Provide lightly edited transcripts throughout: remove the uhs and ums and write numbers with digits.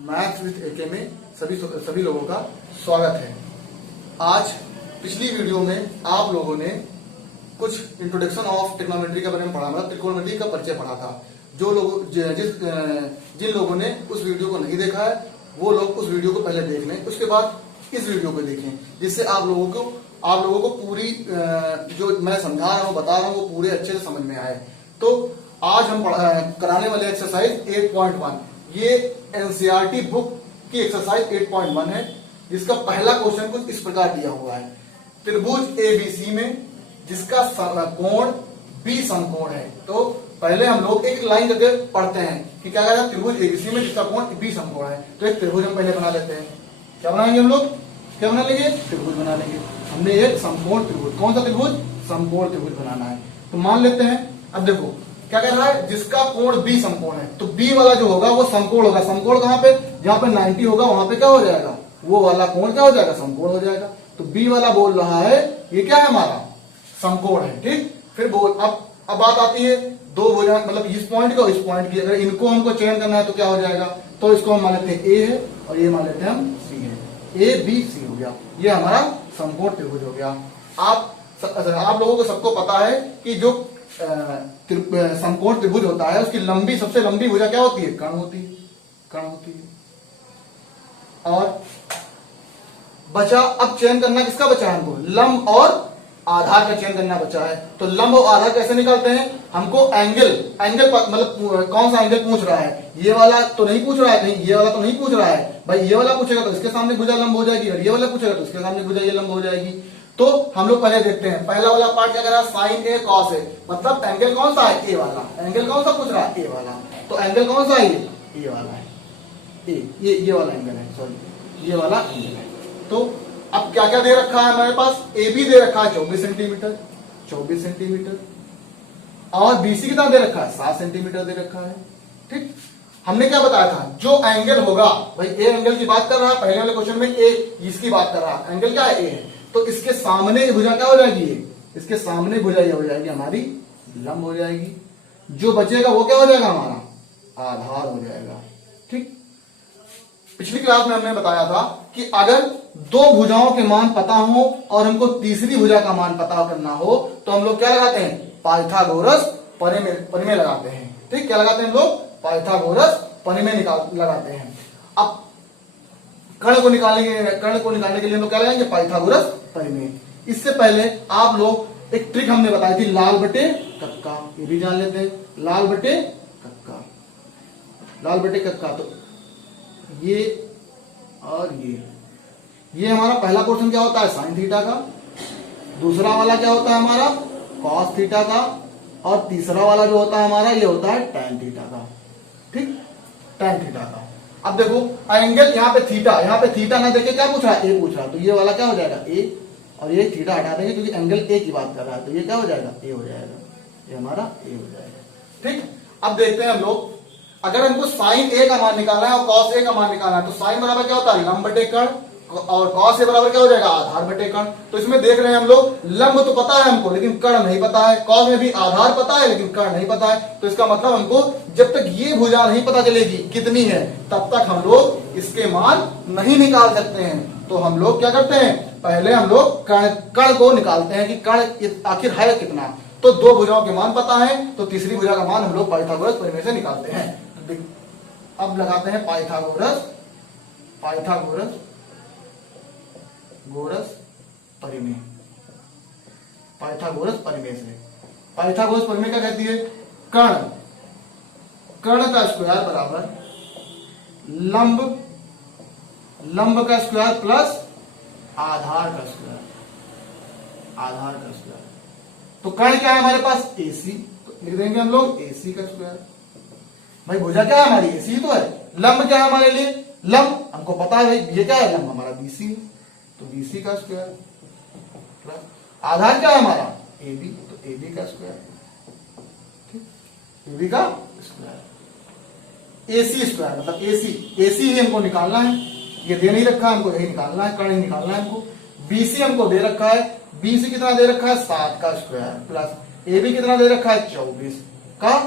Maths with एके में सभी लोगों का स्वागत है। आज पिछली वीडियो में आप लोगों ने कुछ इंट्रोडक्शन ऑफ ट्रिग्नोमेट्री के बारे में पढ़ा, मतलब त्रिकोणमिति का परिचय पढ़ा था। जो लोग जिन लोगों ने उस वीडियो को नहीं देखा है वो लोग उस वीडियो को पहले देख लें, उसके बाद इस वीडियो को देखें, जिससे आप लोगों को पूरी जो मैं समझा रहा हूँ बता रहा हूँ वो पूरे अच्छे से समझ में आए। तो आज हम कराने वाले एक्सरसाइज 8.1, ये एनसीईआरटी बुक की एक्सरसाइज 8.1 है, जिसका पहला क्वेश्चन कुछ इस प्रकार दिया हुआ है। त्रिभुज एबीसी में जिसका कोण बी समकोण है। तो पहले हम लोग एक लाइन करके पढ़ते हैं कि क्या कहता है, त्रिभुज एबीसी में जिसका कोण बी समकोण है। तो एक त्रिभुज हम पहले बना लेते हैं। क्या बनाएंगे हम लोग? क्या बना लेंगे? त्रिभुज बना लेंगे। हमने एक समकोण त्रिभुज, कौन सा त्रिभुज? समकोण त्रिभुज बनाना है। तो मान लेते हैं, अब देखो क्या कह रहा है, जिसका कोण बी समकोण है। तो बी वाला जो होगा वो समकोण होगा। समकोण कहां पे? जहां पे 90 होगा वहां पे क्या हो जाएगा, वो वाला कोण क्या हो जाएगा, समकोण हो जाएगा। तो बी वाला बोल रहा है ये क्या है, हमारा समकोण है। ठीक, फिर बोल अब बात आती है दो भुजा, मतलब इस पॉइंट का इस पॉइंट की, अगर इनको हमको चयन करना है तो क्या हो जाएगा, तो इसको हम मान लेते हैं ए है और ये मान लेते हैं हम सी है। ए बी सी हो गया, ये हमारा समकोण त्रिभुज हो गया। आप लोगों को सबको पता है कि जो समकोण त्रिभुज होता है उसकी लंबी, सबसे लंबी भुजा क्या होती है, कर्ण होती है, कर्ण होती है। और बचा, अब चयन करना किसका बचा है हमको, लंब और आधार का चयन करना बचा है। तो लंब और आधार कैसे निकालते हैं, हमको एंगल मतलब कौन सा एंगल पूछ रहा है, ये वाला तो नहीं पूछ रहा है, नहीं ये वाला तो नहीं पूछ रहा है भाई, ये वाला पूछेगा तो इसके सामने भुजा लंब हो जाएगी, और ये वाला पूछेगा तो इसके सामने भुजा ये लंब हो जाएगी। तो हम लोग पहले देखते हैं, पहला वाला पार्ट क्या कर रहा है, साइन ए कॉस ए, मतलब एंगल कौन सा है, ए वाला। एंगल कौन सा पूछ रहा है, ए वाला। तो एंगल कौन सा है, ये वाला है, ये वाला एंगल है, सॉरी ये वाला एंगल है। तो अब क्या क्या दे रखा है हमारे पास, ए बी दे रखा है 24 सेंटीमीटर, 24 सेंटीमीटर, और बीसी कितना दे रखा है, 7 सेंटीमीटर दे रखा है। ठीक, हमने क्या बताया था, जो एंगल होगा भाई, ए एंगल की बात कर रहा है, पहले वाले क्वेश्चन में ए इसकी बात कर रहा है, एंगल क्या है, ए है। तो इसके सामने भुजा क्या हो जाएगी, इसके सामने भुजा ये हो जाएगी हमारी लंब हो जाएगी। जो बचेगा वो क्या हो जाएगा, हमारा आधार हो जाएगा। ठीक, पिछली क्लास में हमने बताया था कि अगर दो भुजाओं के मान पता हो और हमको तीसरी भुजा का मान पता करना हो तो हम लोग क्या लगाते हैं, पाइथागोरस परिमेय लगाते हैं। ठीक, क्या लगाते हैं हम लोग, पाइथागोरस परिमेय लगाते हैं। अब कर्ण को निकालने के लिए हम लोग क्या लगाएंगे, पाइथागोरस परिमेय। इससे पहले आप लोग एक ट्रिक हमने बताई थी, लाल बटे कक्का, ये भी जान लेते हैं, लाल बटे कक्का, लाल बटे कक्का। तो ये और ये हमारा पहला क्वेश्चन क्या होता है, साइन थीटा का। दूसरा वाला क्या होता है हमारा, कॉस थीटा का। और तीसरा वाला जो होता है हमारा, ये होता है टैन थीटा का। ठीक, टैन थीटा का। अब देखो एंगल यहाँ पे थीटा ना देखे क्या पूछ रहा है, ए पूछ रहा है। तो ये वाला क्या हो जाएगा, ए, और ये थीटा हटा देंगे क्योंकि एंगल ए की बात कर रहा है। तो ये क्या हो जाएगा, ए हो जाएगा, ये हमारा ए हो जाएगा। ठीक, अब देखते हैं हम लोग, अगर हमको साइन ए का मान निकालना है और कॉस ए का मान निकालना है तो साइन बराबर क्या होता है, लंब बटे कर्ण, और कॉस ए बराबर क्या हो जाएगा, आधार बटे कर्ण। तो इसमें देख रहे हैं हम लोग, लंब तो पता है हमको लेकिन कर्ण नहीं पता है, कॉस में भी आधार पता है लेकिन कर्ण नहीं पता है। तो इसका मतलब हमको जब तक ये भुजा नहीं पता चलेगी कितनी है, तब तक हम लोग इसके मान नहीं निकाल सकते हैं। तो हम लोग क्या करते हैं, पहले हम लोग कर्ण को निकालते हैं कि कर्ण आखिर है कितना। तो दो भुजाओं के मान पता है तो तीसरी भुजा का मान हम लोग पाइथागोरस परिमेय से निकालते हैं। अब लगाते हैं पाइथागोरस परिमेय, पाइथागोरस परिमेय से। पाइथागोरस परिमेय क्या कहती है, कर्ण का स्क्वायर बराबर लंब का स्क्वायर प्लस आधार का स्क्वायर, आधार का स्क्वायर। तो कर्ण क्या है हमारे पास, एसी, तो लिख देंगे हम लोग एसी का स्क्वायर। भाई भुजा क्या है हमारी, एसी तो है। लंब क्या है हमारे लिए, लंब हमको पता है भाई, ये क्या है, लंब हमारा बीसी है, तो बीसी का स्क्वायर प्लस आधार क्या है हमारा, एबी, तो एबी का स्क्वायर। ठीक, एबी का स्क्वायर, एसी स्क्वायर मतलब एसी ही हमको निकालना है। ये दे नहीं रखा है हमको, यही निकालना है, कर्ण ही निकालना है हमको। बीसी हमको दे रखा है, बीसी कितना दे रखा है, 7 का स्क्वायर प्लस एबी कितना दे रखा है, 24 का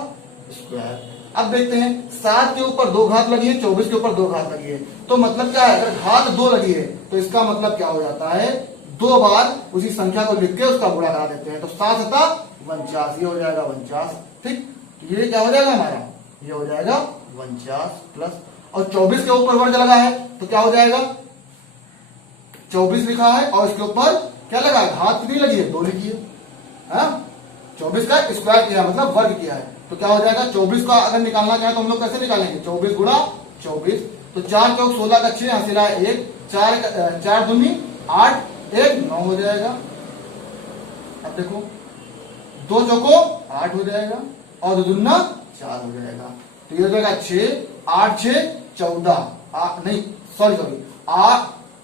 स्क्वायर। अब देखते हैं 7 के ऊपर 2 घात लगी है, 24 के ऊपर 2 घात लगी है, तो मतलब क्या है, अगर घात 2 लगी है तो इसका मतलब क्या हो जाता है, 2 बार उसी संख्या को लिख के उसका गुणा करा देते हैं, तो 7 सता 49, ये हो जाएगा 49। ठीक, तो ये क्या हो जाएगा हमारा, ये हो जाएगा 49 प्लस, और 24 के ऊपर वर्ग लगा है तो क्या हो जाएगा, 24 लिखा है और इसके ऊपर क्या लगा है, घात कितनी लगी है, 2 लिखी है, 24 का स्क्वायर किया मतलब वर्ग किया है, तो क्या हो जाएगा, 24 का अगर निकालना चाहे तो हम लोग कैसे निकालेंगे, 24 गुणा 24, तो 4 चौक 16 का 6 हासिल है 1, 4 दूनी 8, 1 9 हो जाएगा। अब देखो 2 चौको 8 हो जाएगा और 2 दूना 4 हो जाएगा, तो ये हो जाएगा 6, 8 6 14, नहीं सॉरी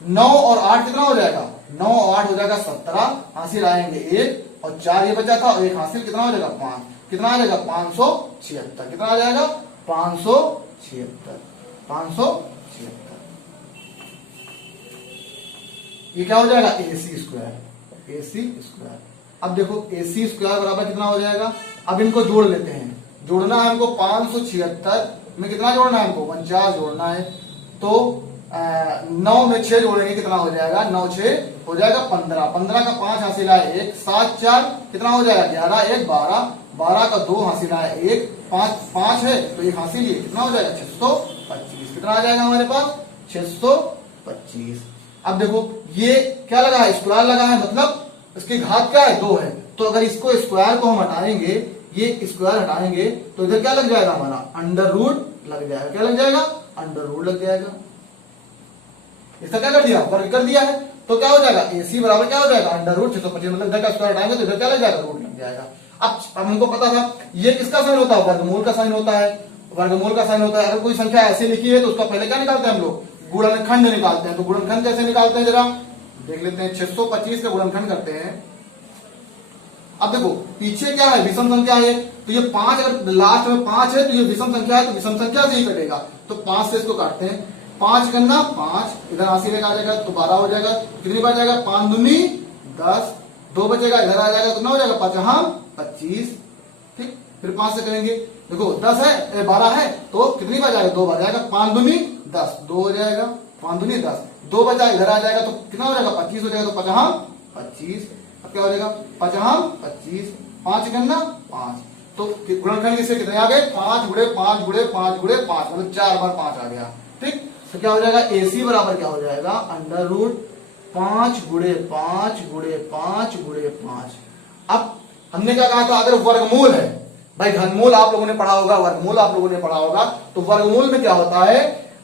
9 और 8 कितना हो जाएगा, 9 और 8 हो जाएगा 17, हासिल आएंगे 1 और 4 ये बचा था और 1 हासिल कितना हो जाएगा 5, कितना आ जाएगा 576, कितना आ जाएगा 576। ये क्या हो जाएगा, AC स्क्वायर। अब देखो AC स्क्वायर बराबर कितना हो जाएगा, अब इनको जोड़ लेते हैं, जोड़ना है हमको 576 में कितना जोड़ना है हमको, 49 जोड़ना है, तो 9 में 6 जोड़ेंगे कितना हो जाएगा, 9 6 हो जाएगा 15, 15 का 5 हासिल आए 1, 7 4 कितना हो जाएगा 11, 1 12, 12 का 2 हासिल आए 1, 5 है तो 1 हासिल, ये कितना हो जाएगा 625, कितना आ जाएगा हमारे पास 625। अब देखो ये क्या लगा है, स्क्वायर लगा है, मतलब इसकी घात क्या है, 2 है, तो अगर इसको स्क्वायर को हम हटाएंगे, ये स्क्वायर हटाएंगे तो इधर क्या लग जाएगा हमारा, अंडर रूट लग जाएगा, क्या लग जाएगा, अंडर रूट लग जाएगा। इसका क्या कर दिया, वर्ग कर दिया है, तो क्या हो जाएगा, AC बराबर क्या हो जाएगा, अंडर रूट 625, मतलब इधर का स्क्वायर हटाएंगे तो इधर क्या लग जाएगा, रूट लग जाएगा। अब हमको पता था ये किसका साइन होता है, वर्गमूल का साइन होता है, वर्गमूल का साइन होता है। अगर कोई संख्या ऐसे लिखी है तो उसका पहले क्या निकालते हैं हम लोग, गुणनखंड निकालते हैं, तो गुणनखंड कैसे निकालते हैं जरा देख लेते हैं, 625 का गुणनखंड करते हैं। अब देखो पीछे क्या है, विषम संख्या है, तो ये 5 अगर लास्ट में 5 है तो ये विषम संख्या है, तो विषम संख्या से ही कटेगा, तो 5 से इसको काटते हैं, 5 करना 5, इधर हासिल में आ जाएगा तो 12 हो जाएगा, कितनी बार जाएगा, 5 दूनी 10, 2 बचेगा, इधर आ जाएगा कितना हो जाएगा, 5 हम 25। ठीक, फिर 5 से करेंगे, देखो 10 है 12 है तो कितनी बार जाएगा, 2 बार जाएगा, 5 दूनी 10, 2 हो जाएगा, 5 दूनी 10, 2 बचा इधर आ जाएगा तो कितना हो जाएगा, 25 हो जाएगा, तो 5 हम 25, अब क्या हो जाएगा, 5 हम 25, 5 करना 5, तो गुणनखंड इससे कितने आ गए, 5 गुणे 5 गुणे 5 गुणे 5, मतलब 4 बार 5 आ गया। ठीक, तो क्या हो जाएगा, AC बराबर क्या हो जाएगा, अंडर रूट 5 गुणे 5 गुणे 5 गुणे 5। अब हमने क्या कहा था, अगर वर्गमूल है, भाई घनमूल आप लोगों ने पढ़ा होगा, वर्गमूल आप लोगों ने पढ़ा होगा, तो वर्गमूल में क्या होता है,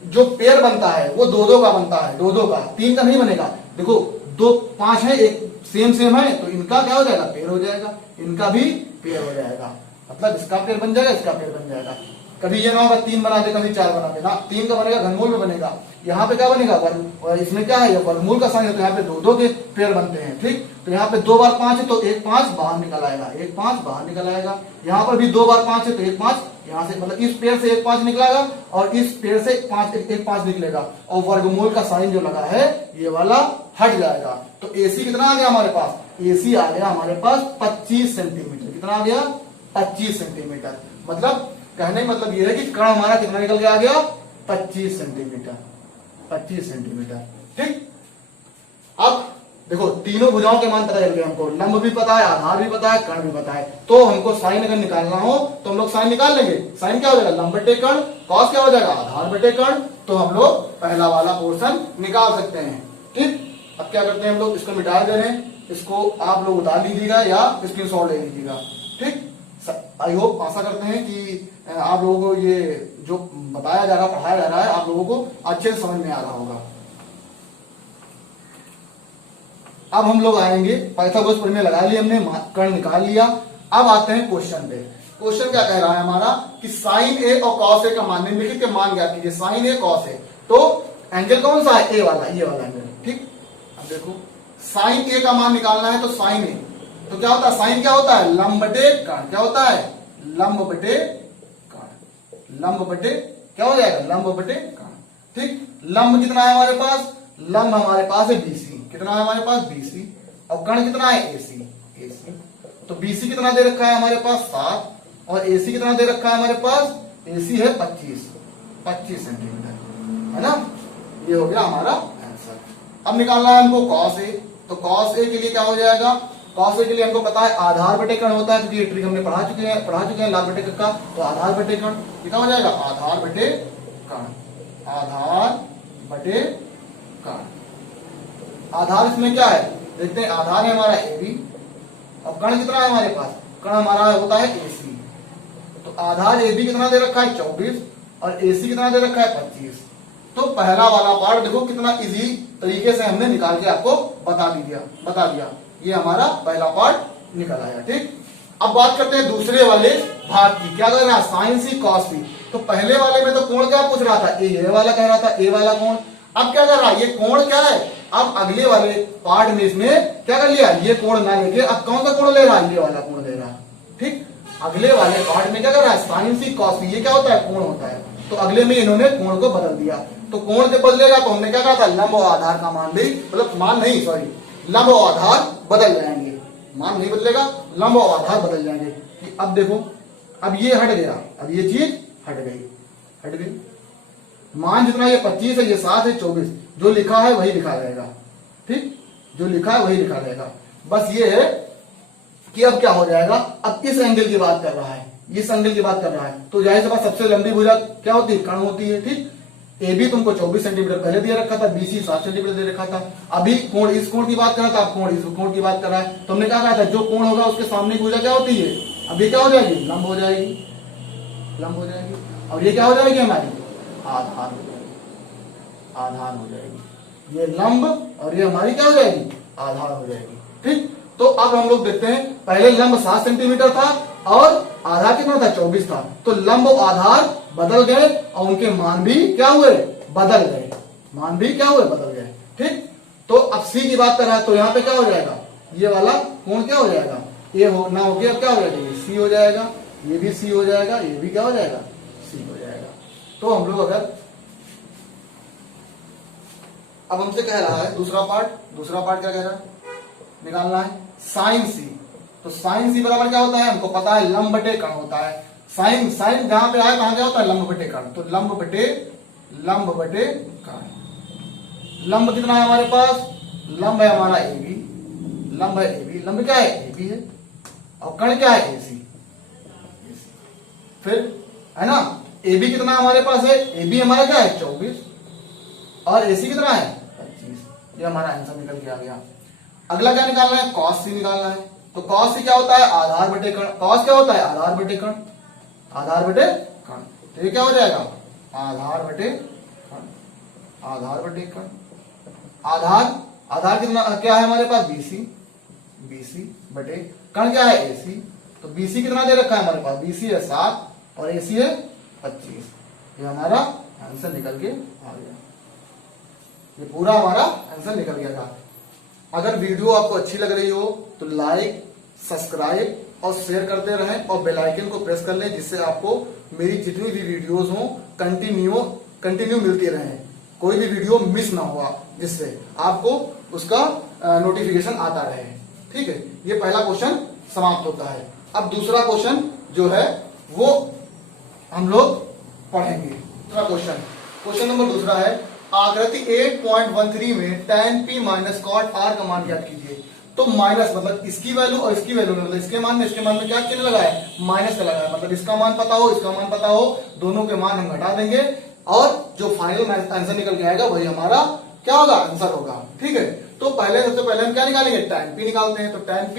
जो पेयर बनता है वो 2-2 का बनता है, 2-2 का, 3 का नहीं बनेगा। देखो 2 5 है, एक सेम है, तो इनका क्या हो जाएगा, पेयर हो जाएगा, इनका भी पेयर हो जाएगा, मतलब इसका पेयर बन जाएगा, इसका पेयर बन जाएगा। कभी ये ना होगा 3 बना दे, कभी 4 बना दे ना, 3 का बनेगा, घनमूल में बनेगा। यहाँ पे क्या बनेगा, और इसमें क्या है, वर्गमूल का साइन है, तो यहाँ पे 2-2 के पेयर बनते हैं। ठीक, तो यहाँ पे 2 बार 5 है तो 1 5 बाहर निकल आएगा, 1 5 बाहर निकल आएगा। यहाँ पर भी 2 बार 5 है तो 1 5 यहाँ से, मतलब इस पेयर से 1 5 निकलेगा और इस पेयर से 1 5 निकलेगा, और वर्गमूल का साइन जो लगा है ये वाला हट जाएगा। तो AC कितना आ गया हमारे पास, AC आ गया हमारे पास 25 सेंटीमीटर, कितना आ गया, 25 सेंटीमीटर। मतलब कहने का मतलब ये है कि कण हमारा कितना निकल के आ गया, 25 सेंटीमीटर, 25 सेंटीमीटर। ठीक, अब देखो तीनों भुजाओं के मान पता चल गए हमको, लंब भी पता है, आधार भी पता है, कर्ण भी पता है, तो हमको साइन अगर निकालना हो तो हम लोग साइन निकाल लेंगे। साइन क्या हो जाएगा, लंब बटे कर्ण, कॉस क्या हो जाएगा, आधार बटे कर्ण, तो हम लोग पहला वाला पोर्शन निकाल सकते हैं। ठीक, अब क्या करते हैं हम लोग, इसको मिटा दे रहे हैं, इसको आप लोग उतार लीजिएगा या स्क्रीनशॉट ले लीजिएगा। ठीक, आई होप, आशा करते हैं कि आप लोगों को ये जो बताया जा रहा, पढ़ाया जा रहा है, आप लोगों को अच्छे से समझ में आ रहा होगा। अब हम लोग आएंगे, पाइथागोरस प्रमेय लगा लिया हमने, कर्ण निकाल लिया। अब आते हैं क्वेश्चन पे। क्वेश्चन क्या कह रहा है हमारा कि साइन ए और कॉस ए का मान, निम्नलिखित के मान ज्ञात कीजिए, साइन ए कॉस ए, तो एंगल कौन सा है, ए वाला, ये वाला एंगल। ठीक, अब देखो साइन ए का मान निकालना है, तो साइन ए, तो क्या होता है, साइन क्या होता है, लंब बटे कर्ण, क्या होता है, लंब बटे कर्ण, लंब बटे क्या हो जाएगा, लंब बटे कर्ण। ठीक, लंब कितना है हमारे पास, लंब हमारे पास है BC, कितना है हमारे पास BC, और कर्ण कितना है AC, AC, तो BC कितना दे रखा है हमारे पास 7, और AC कितना दे रखा है हमारे पास AC है 25 सेंटीमीटर, है ना। ये हो गया हमारा आंसर। अब निकालना है हमको cos A। तो cos A के लिए क्या हो जाएगा, cos A के लिए हमको पता है आधार बटे कण होता है, क्योंकि ये ट्रिक हमने पढ़ा चुके हैं लाल बटे कक्का। तो आधार बटे कण, ये क्या हो जाएगा, आधार बटे कण, आधार बटे कण। आधार इसमें क्या है देखते हैं, आधार है हमारा AB और कण कितना है हमारे पास, कण हमारा होता है AC। तो आधार AB कितना दे रखा है 24 और AC कितना दे रखा है 25। तो पहला वाला पार्ट देखो कितना इजी तरीके से हमने निकाल के आपको बता दिया। ये हमारा पहला पार्ट निकल आया, ठीक। अब बात करते हैं दूसरे वाले भाग की। क्या कर रहा है, साइन सी कॉस सी। तो पहले वाले में तो कोण क्या पूछ रहा था, ये वाला कह रहा था, ए वाला कोण। अब क्या कर रहा है, ये कोण क्या है, अब अगले वाले पार्ट में इसमें क्या कर लिया, ये कोण ना लेके अब कौन सा कोण ले रहा है, ये वाला कोण ले रहा है, ठीक। अगले वाले पार्ट में क्या कर रहा है, साइन सी कॉस सी, ये क्या होता है, कोण होता है। तो अगले में इन्होंने कोण को बदल दिया। तो कोण जब बदलेगा तो हमने क्या कहा था, लंब और आधार का मान भी, मतलब मान नहीं, सॉरी, लंब और आधार बदल जाएंगे। मान नहीं बदलेगा, लंब और आधार बदल जाएंगे। कि अब देखो, अब ये हट गया, अब ये चीज हट गई। मान जितना ये 25 है, ये 7 है 24, जो लिखा है वही लिखा जाएगा, ठीक। जो लिखा है वही लिखा जाएगा। बस ये है कि अब क्या हो जाएगा, अब इस एंगल की बात कर रहा है, इस एंगल की बात कर रहा है। तो जाहिर सी बात सबसे लंबी भुजा क्या होती है, कर्ण होती है, ठीक। AB तुमको 24 सेंटीमीटर पहले दिया रखा था, BC 7 सेंटीमीटर दे रखा था। अभी कोण, इस कोण की बात कर रहा था, अब कोण इस कोण की बात कर रहा है। तो हमने क्या कहा था, जो कोण होगा उसके सामने की भुजा क्या होती है, अब ये क्या हो जाएगी, लंब हो जाएगी। और ये क्या हो जाएगी हमारी, आधार हो जाएगी। ये लंब और ये हमारी क्या हो जाएगी, आधार हो जाएगी, ठीक। तो अब हम लोग देखते हैं, पहले लंब 7 सेंटीमीटर था और आधार कितना था, 24 था। तो लंब और आधार बदल गए और उनके मान भी क्या हुए, बदल गए, बदल गए, ठीक। तो अब C की बात कर रहा है, तो यहाँ पे क्या हो जाएगा, ये वाला कोण क्या हो जाएगा, ये हो ना हो गया, क्या हो जाएगा, ये C हो जाएगा, ये भी C हो जाएगा, ये भी क्या हो जाएगा, C हो जाएगा। तो हम लोग अगर अब हमसे कह रहा है दूसरा पार्ट क्या कह रहा है, निकालना है साइन सी। तो साइन सी बराबर क्या होता है, हमको पता है लंब बटे कण होता है। साइन जहां पे आए वहां क्या होता है, लंब बटे कण। तो लंब बटे कण। लंब कितना है हमारे पास, लंब है हमारा AB, लंब क्या है, AB है, और कण क्या है, AC। फिर है ना, AB कितना हमारे पास है, AB हमारा क्या है 24 और AC कितना है 25। ये हमारा आंसर निकल के आ गया। अगला क्या निकालना है, cos C निकालना है। तो cos C क्या होता है, आधार बटे कण। cos क्या होता है, आधार बटे कण। तो ये क्या हो जाएगा, आधार बटे कण। आधार कितना क्या है हमारे पास, BC बटे कण क्या है, AC। तो BC कितना दे रखा है हमारे पास, BC है 7 और AC है 25। ये हमारा आंसर निकल के आ गया। ये पूरा हमारा आंसर निकल गया था। अगर वीडियो आपको अच्छी लग रही हो तो लाइक, सब्सक्राइब और शेयर करते रहें और बेल आइकन को प्रेस कर लें, जिससे आपको मेरी जितनी भी वीडियोस हो कंटिन्यू मिलती रहें, कोई भी वीडियो मिस ना हुआ, जिससे आपको उसका नोटिफिकेशन आता रहे, ठीक है। ये पहला क्वेश्चन समाप्त होता है। अब दूसरा क्वेश्चन जो है वो हम लोग पढ़ेंगे। दूसरा क्वेश्चन नंबर दूसरा है, आकृति 8.13 में tan p minus cot r का मान ज्ञात कीजिए। तो माइनस मतलब इसकी वैल्यू और इसकी वैल्यू में, मतलब इसके मान में क्या चिन्ह लगा है, माइनस का लगा है। मतलब इसका मान पता हो, इसका मान पता हो, दोनों के मान हम घटा देंगे और जो फाइनल आंसर निकल के आएगा वही हमारा क्या होगा, आंसर होगा, ठीक है। तो सबसे पहले हम क्या निकालेंगे, tan p निकालते हैं। तो tan p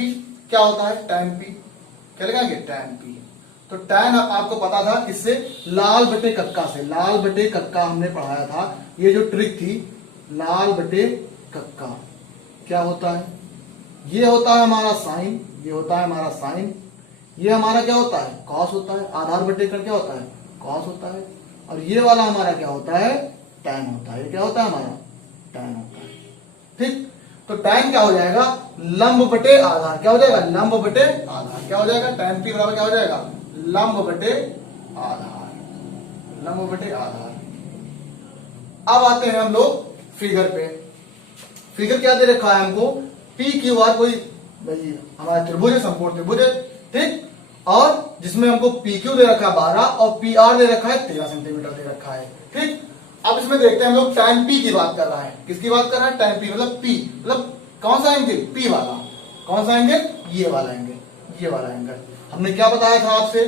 क्या होता है, tan p क्या लगाएंगे, tan p। तो tan आपको पता था किससे, लाल बटे कक्का से। लाल बटे कक्का हमने पढ़ाया था, ये जो ट्रिक थी, लाल बटे कक्का क्या होता है, ये होता है हमारा साइन, ये होता है हमारा साइन, ये हमारा क्या होता है, कॉस होता है। आधार बटे कण क्या होता है, कॉस होता है। और ये वाला हमारा क्या होता है, tan होता है। ये क्या होता है हमारा, tan होता है, ठीक। तो tan क्या हो जाएगा, लंब बटे आधार। क्या हो जाएगा, लंब बटे आधार। क्या हो जाएगा, tan p बराबर क्या हो जाएगा, लंब बटे आधार। अब आते हैं हम लोग फिगर पे। फिगर क्या दे रखा है हमको, PQR कोई भाई हमारा त्रिभुज है, समकोण त्रिभुज है, ठीक। और जिसमें हमको PQ दे रखा है 12 और PR दे रखा है 13 सेंटीमीटर दे रखा है। ठीक, अब इसमें देखते हैं हम लोग tan P की बात कर रहा है। किसकी बात कर रहा है? tan P मतलब P मतलब कौन सा एंगल? P वाला। कौन सा एंगल? ये वाला एंगल, ये वाला एंगल। हमने क्या बताया था आपसे?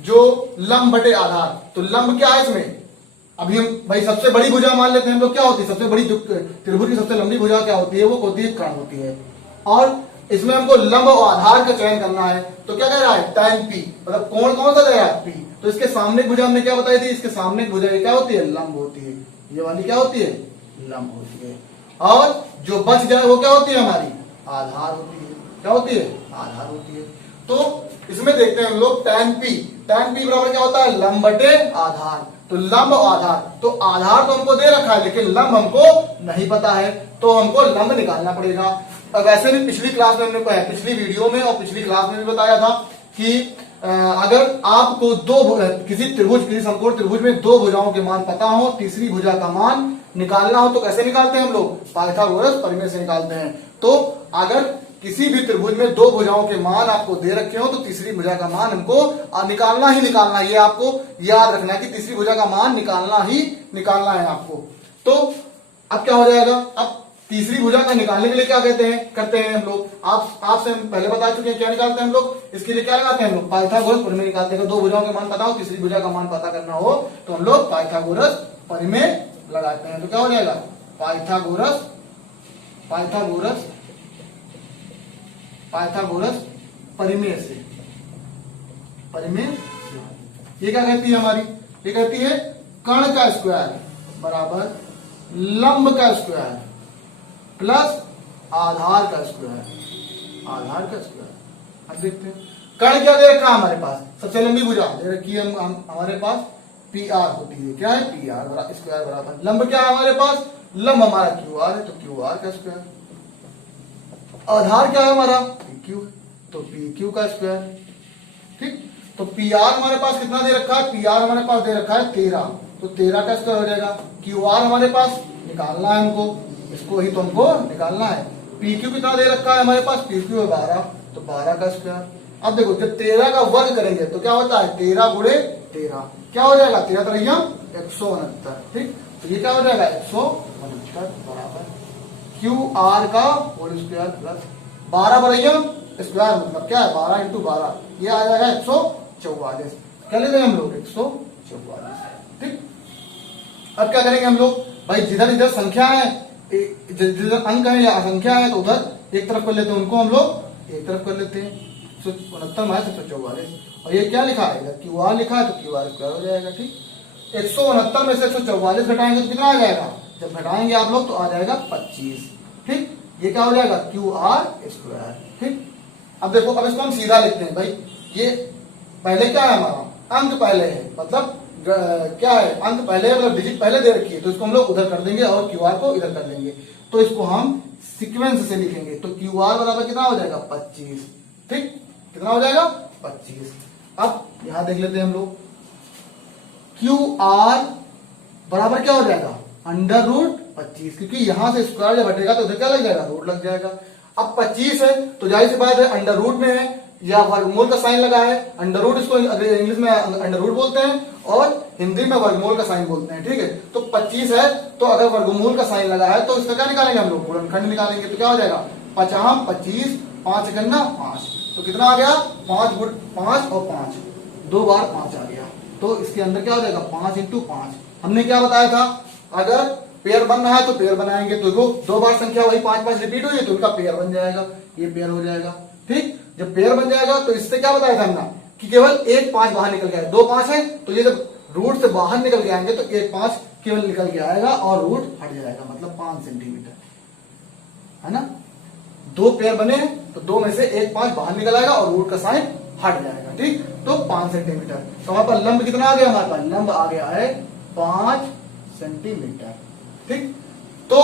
जो लंब बटे आधार, तो लंब क्या है इसमें? अभी हम भाई सबसे बड़ी भुजा मान लेते हैं हम लोग, क्या होती है सबसे बड़ी त्रिभुज की सबसे लंबी भुजा क्या होती है? वो होती है कर्ण होती है। और इसमें हमको लंब और आधार का चयन करना है, तो क्या कह रहा है? tan P मतलब कोण कौन सा दे रहा है? P। तो इसके सामने भुजा हमने क्या बताई थी? इसके सामने भुजा क्या होती है? लंब होती है। ये वाली क्या होती है? लंब होती है। और जो बच जाए वो क्या होती है? हमारी आधार होती है। क्या होती है? आधार होती है। तो इसमें देखते हैं हम लोग tan P बराबर क्या होता है? लंब बटे आधार। तो लंब और आधार, तो आधार तो हमको दे रखा है लेकिन लंब हमको नहीं पता है, तो हमको लंब निकालना पड़ेगा। वैसे भी पिछली क्लास में हमने पिछली वीडियो में और पिछली क्लास में भी बताया था कि अगर आपको किसी समकोण त्रिभुज में दो भुजाओं के मान पता हो, तीसरी भुजा का मान निकालना हो तो कैसे निकालते हैं हम लोग? पाइथागोरस प्रमेय से निकालते हैं। तो अगर किसी भी त्रिभुज में दो भुजाओं के मान आपको दे रखे हो तो तीसरी भुजा का मान हमको निकालना ही निकालना। ये आपको याद रखना है कि तीसरी भुजा का मान निकालना ही निकालना है आपको। तो अब क्या हो जाएगा? अब तीसरी भुजा का निकालने के लिए क्या करते हैं हम लोग? आपसे हम पहले बता चुके हैं क्या निकालते हैं हम लोग। इसके लिए क्या लगाते हैं हम लोग? पाइथागोरस प्रमेय निकालते हैं। दो भुजाओं के मान पता हो, तीसरी भुजा का मान पता करना हो तो हम लोग पाइथागोरस प्रमेय लगाते हैं। तो क्या हो जाएगा? पाइथागोरस परिमेय से। ये क्या कहती है हमारी? ये कहती है कर्ण का स्क्वायर बराबर लंब का स्क्वायर प्लस आधार का स्क्वायर। अब देखते हैं कर्ण क्या दे रखा है हमारे पास? सबसे लंबी भुजा दे रखी है हमारे पास PR होती है। क्या है? PR स्क्वायर बराबर लंब क्या है हमारे पास? लंब हमारा QR है, तो QR का स्क्वायर। आधार क्या है हमारा? PQ, तो PQ का स्क्वायर। ठीक, तो PR हमारे पास कितना दे रखा है? PR हमारे पास दे रखा है 13, तो 13 का स्क्वायर हो जाएगा। QR हमारे पास निकालना है हमको, इसको ही तो हमको निकालना है। PQ कितना दे रखा है हमारे पास? PQ है 12, तो 12 का स्क्वायर। अब देखो जब 13 का वर्ग करेंगे तो क्या होता है? 13 गुणे 13 क्या हो जाएगा? 13 तरह 169। ठीक, तो ये क्या हो जाएगा? 169 बराबर QR का होल स्क्वायर प्लस 12 बरैया स्क्वायर मतलब क्या है? 12 इंटू 12, ये आ जाएगा 144। क्या लेते हैं हम लोग? 144। ठीक, अब क्या करेंगे हम लोग? भाई जिधर इधर संख्या है, जिधर अंक है या संख्या है तो उधर एक तरफ कर लेते हैं, उनको हम लोग एक तरफ कर लेते हैं। 169 माइनस 144, और ये क्या लिखा है? QR लिखा है तो QR स्क्वायर हो जाएगा। ठीक, 169 में से 144 घटाएंगे तो कितना आ जाएगा? जब घटाएंगे आप लोग तो आ जाएगा 25। ठीक, ये क्या हो जाएगा? QR square. ठीक, अब देखो अब इसको हम सीधा लिखते हैं। भाई ये पहले क्या है हमारा? अंक पहले है, मतलब क्या है? अंक पहले मतलब डिजिट पहले दे रखी है, तो इसको हम लोग उधर कर देंगे और QR को इधर कर देंगे। तो इसको हम सीक्वेंस से लिखेंगे, तो QR बराबर कितना हो जाएगा? 25। ठीक, कितना हो जाएगा? 25। अब यहां देख लेते हैं हम लोग, QR बराबर क्या हो जाएगा? अंडर रूट 25, क्योंकि यहां से स्क्वायर जब हटेगा तो उधर क्या लग जाएगा? रूट लग जाएगा। अब 25 है तो जाहिर सी बात है अंडर रूट में है या वर्गमूल का साइन लगा है। अंडर रूट इसको इंग्लिश में अंडर रूट बोलते हैं और हिंदी में वर्गमूल का साइन बोलते हैं। ठीक है, तो 25 है तो अगर वर्गमूल का साइन लगा है तो इसका क्या निकालेंगे हम लोग? गुणनखंड निकालेंगे। तो क्या हो जाएगा? 50 25 5 गन्ना 5, तो कितना आ गया? 5 और 5, 2 बार 5 आ गया। तो इसके अंदर क्या हो जाएगा? 5 इंटू 5। हमने क्या बताया था? अगर पेयर बन रहा है तो पेयर बनाएंगे, तो 2 बार संख्या वही 5 रिपीट हुई तो उनका पेयर बन जाएगा, ये पेयर हो जाएगा। ठीक, जब पेयर बन जाएगा तो इससे क्या बताया था हमने? कि केवल एक 5 बाहर निकल गया है। 2 5 है तो ये जब रूट से बाहर निकल के आएंगे तो एक 5 केवल निकल के आएगा और रूट हट जाएगा, मतलब 5 सेंटीमीटर, है ना। 2 पेयर बने तो 2 में से एक 5 बाहर निकल आएगा और रूट का साइन हट जाएगा। ठीक, तो 5 सेंटीमीटर। तो हमारे पास लंब कितना आ गया? हमारे पास लंब आ गया है 5 सेंटीमीटर। ठीक, तो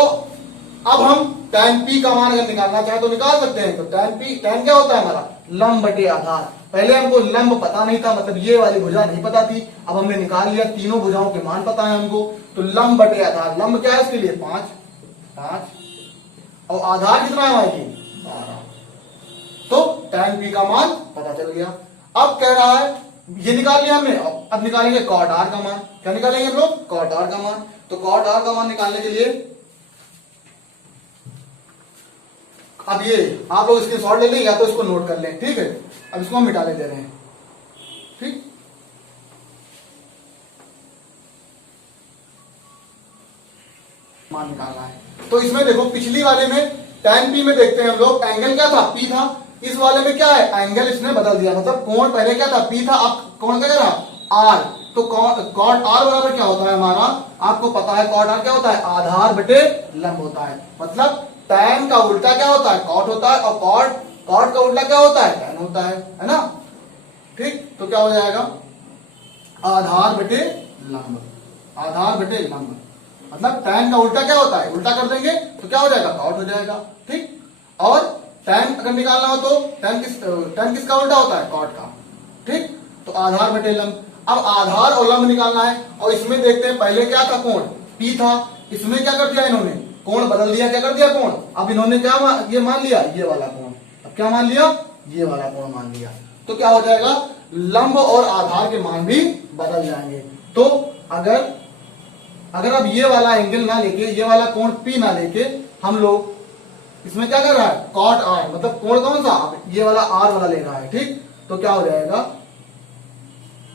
अब हम tan P का मान अगर निकालना चाहे तो निकाल सकते हैं। तो tan क्या होता है हमारा? लंब बटे आधार। पहले हमको लंब पता नहीं था, मतलब ये वाली भुजा नहीं पता थी, अब हमने निकाल लिया। तीनों भुजाओं के मान पता है हमको, तो लंब बटे आधार। लंब क्या है इसके लिए? 5 और आधार कितना है हमारे लिए? 12। तो tan P का मान पता चल गया। अब कह रहा है ये निकाल लिया हमने, अब निकालेंगे कॉट आर का मान। क्या निकालेंगे हम लोग? कॉट आर का मान। तो कॉट आर का मान निकालने के लिए अब ये आप लोग इसके शॉर्ट ले लें या तो इसको नोट कर लें, ठीक है। अब इसको हम मिटाने दे रहे हैं, ठीक। मान निकालना है। तो इसमें देखो पिछली वाले में tan p में देखते हैं हम लोग, एंगल क्या था? P था। इस वाले में क्या है? एंगल इसने बदल दिया, मतलब कोण पहले क्या था? P था, अब कोण क्या रहा? R। तो कॉट आर बराबर क्या होता है हमारा? आपको पता है कॉट आर क्या होता है? आधार बटे लंब होता है। मतलब tan का उल्टा क्या होता है? कॉट होता है, और कॉट का उल्टा क्या होता है? tan होता है ना? ठीक। तो क्या हो जाएगा? आधार बटे लंब। आधार बटे लंब मतलब tan का उल्टा क्या होता है? उल्टा कर देंगे तो क्या हो जाएगा? कॉट हो जाएगा, ठीक। और tan अगर निकालना हो तो tan किसका उल्टा होता है? कॉट का, ठीक। तो आधार बटे लंब। अब आधार और लंब निकालना है, और इसमें देखते हैं पहले क्या था? कोण P था। इसमें क्या कर दिया इन्होंने? कोण बदल दिया। क्या कर दिया? कोण। अब इन्होंने क्या ये मान लिया? ये वाला कोण। अब क्या मान लिया? ये वाला कोण मान लिया। तो क्या हो जाएगा? लंब और आधार के मान भी बदल जाएंगे। तो अगर अब ये वाला एंगल ना लेके, ये वाला कोण P ना लेके, हम लोग इसमें क्या कर रहा है? कॉट आर, मतलब कोण कौन सा? ये वाला आर वाला ले रहा है, ठीक। तो क्या हो जाएगा?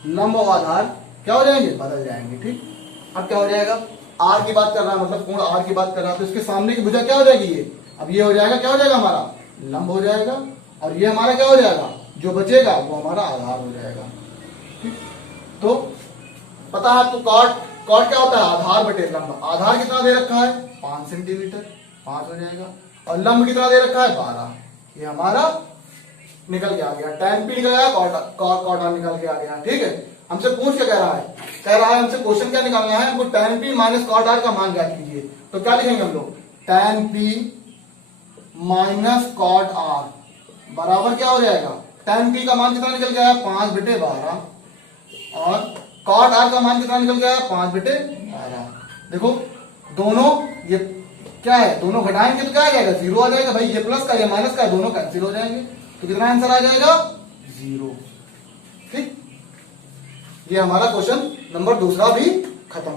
लंब और आधार क्या हो जाएंगे? बदल जाएंगे, ठीक। अब क्या हो जाएगा? आर की बात कर रहा है, मतलब कोण आर की बात कर रहा है, तो इसके सामने की भुजा क्या हो जाएगी? ये। अब ये हो जाएगा, क्या हो जाएगा हमारा? लंब हो जाएगा, और ये हमारा क्या हो जाएगा? जो बचेगा वो हमारा आधार हो जाएगा, ठीक। तो पता है आपको कॉट क्या होता है? आधार बटे लंब। आधार कितना दे रखा है? 5 सेंटीमीटर, 5 हो जाएगा। और लंब कितना दे रखा है? 12। ये हमारा निकल के आ गया। tan p निकल गया, कॉट आर निकल के आ गया, ठीक है। हमसे पूछ क्या कह रहा है? कह रहा है हमसे क्वेश्चन क्या निकालना है? हमको tan p minus cot r का मान ज्ञात कीजिए। तो क्या लिखेंगे हम लोग? tan p minus cot r बराबर क्या हो जाएगा? tan p का मान कितना निकल गया? 5 बटे 12। और कॉट आर का मान कितना निकल गया? 5 बटे 12। देखो दोनों ये क्या है? दोनों घटाएंगे तो क्या आ जाएगा? 0 आ जाएगा भाई। ये प्लस का ये माइनस का दोनों कैंसिल हो जाएंगे, तो कितना आंसर आ जाएगा? 0, ठीक। ये हमारा क्वेश्चन नंबर दूसरा भी खत्म।